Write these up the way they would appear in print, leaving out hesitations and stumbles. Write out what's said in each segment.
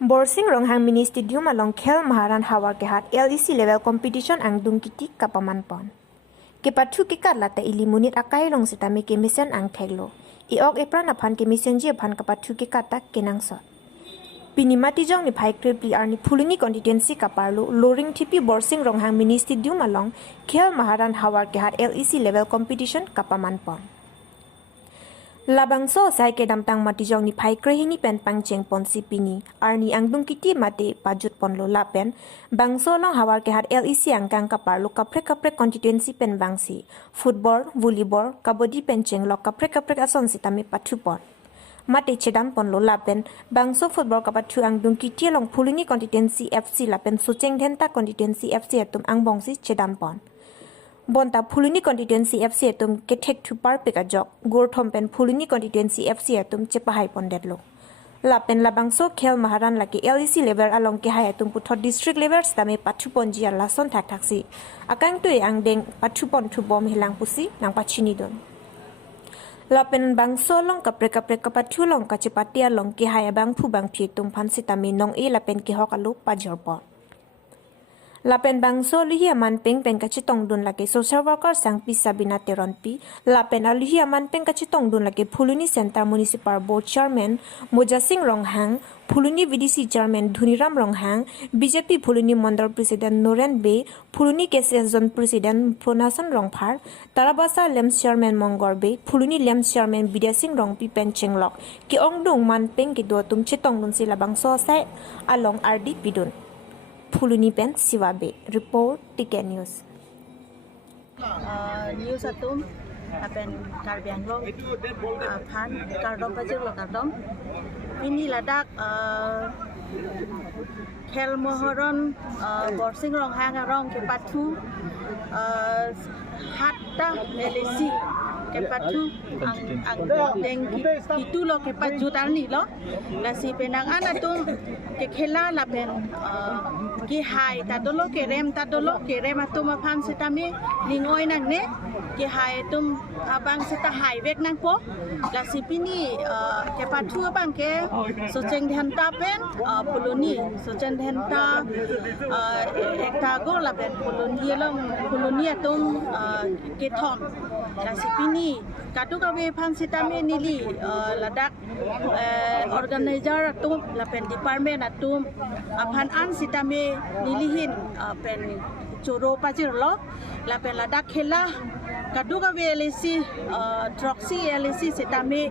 Borsing ronghang mini stadium along Khel Maharan Hawar ke hat LEC level competition ang dungkiti kapaman pon. Ke pathu ke lata ili munit akai long sitame ke mission ang theglo. Iok epran aphan ke mission je aphan ka pathu ke kata kenang sot. Pinimati jong ni phai krepli arni phuluni constituency kaparlo loring thipi borsing ronghang mini stadium along Khel Maharan Hawar ke hat LEC level competition kapaman pon. Labangso sai ke damtang mati jong ni phai krehini pen pangcheng pon sipini arni angdung kiti mate pajut pon lo lapen bangso long hawar ke hat LEC angkang kapar lo kapre constituency pen bangsi football volleyball kabadi pencheng lo kapre ason sitame pathu pon mate chedam pon lo lapen bangso football kapathu angdung kiti long phuluni constituency FC lapen sucheng dhenta constituency FC atum angbongsi chedam pon Bonta Phuluni constituency FC atum kethek thupar peka jok gorthom pen Phuluni constituency FC atum chepahai pondetlo lapen labangso Khel Maharan laki LEC level along ke hai atum puthor district level stame pathupon ji lason thak thaksi akang tui angdeng pathupon thubom hilang pusi nang pachini don lapen bangso long kapre kapathu long kachepatia long ke hai abang phu bang phi tum phansi tami nong e lapen ke hokalu pajorpon Lapen bangso lihi aman peng kachi tong dun lake social worker sang pi Sabina Teronpi lapen alihi aman peng kachi tong dun lake Phuluni Center Municipal Board Chairman Mojasing Ronghang Phuluni VDC Chairman Dhuniram Ronghang BJP Phuluni Mandal President Noren Be Phuluni KCS Zone President Pronasan Rongphar Tarabasa Lems Chairman Mongor Be Phuluni Lems Chairman Bidyasing Rongpi Penchenglok ki ongdung man peng ki do tum chetong dun sila bangso sai along RD Pidun Phuluni pen Siwabe report Ticket News News atum apen karbiang long phan kardom pajir lo kardom ini ladak Khel Maharan borsing ronghang rong ke pathu hatta LEC ke pathu ang deng itu lo ke pajutan ni lo nasi penang anatum ke khela la pen ki hai tadolo ke rem atum aphan sitami lingoi nang ne ki hai tum abang sita hai vek nang po la sipini ke pathu abang ke socheng dhanta pen Phuluni socheng dhanta ekta go la pen Phuluni atum ke thom la sipini katu kawe phan sitami nili ladak organizer atum la pen department atum aphan an sitami nilihin pen choro pajir lo la pen ladak khela kadu kawe LEC troxy LEC sitami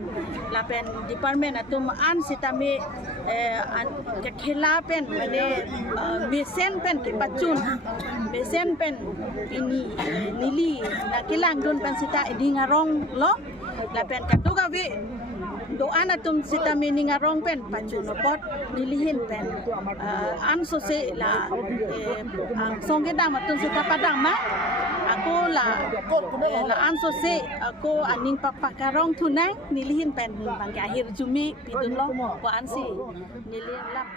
la pen department atum an sitami ke khela pen mane mesen pen ke pachun mesen pen ini nili na kilang dun pen sita idingarong lo la pen kadu kawe doan atum sita meningarong pen pachunopot nilihin pen an sose la ang songge dam atum sita padang ma ako la an sose ako aning papakarong tunai nilihin pen bangke akhir jumi pidun lo ko an si nilihin lap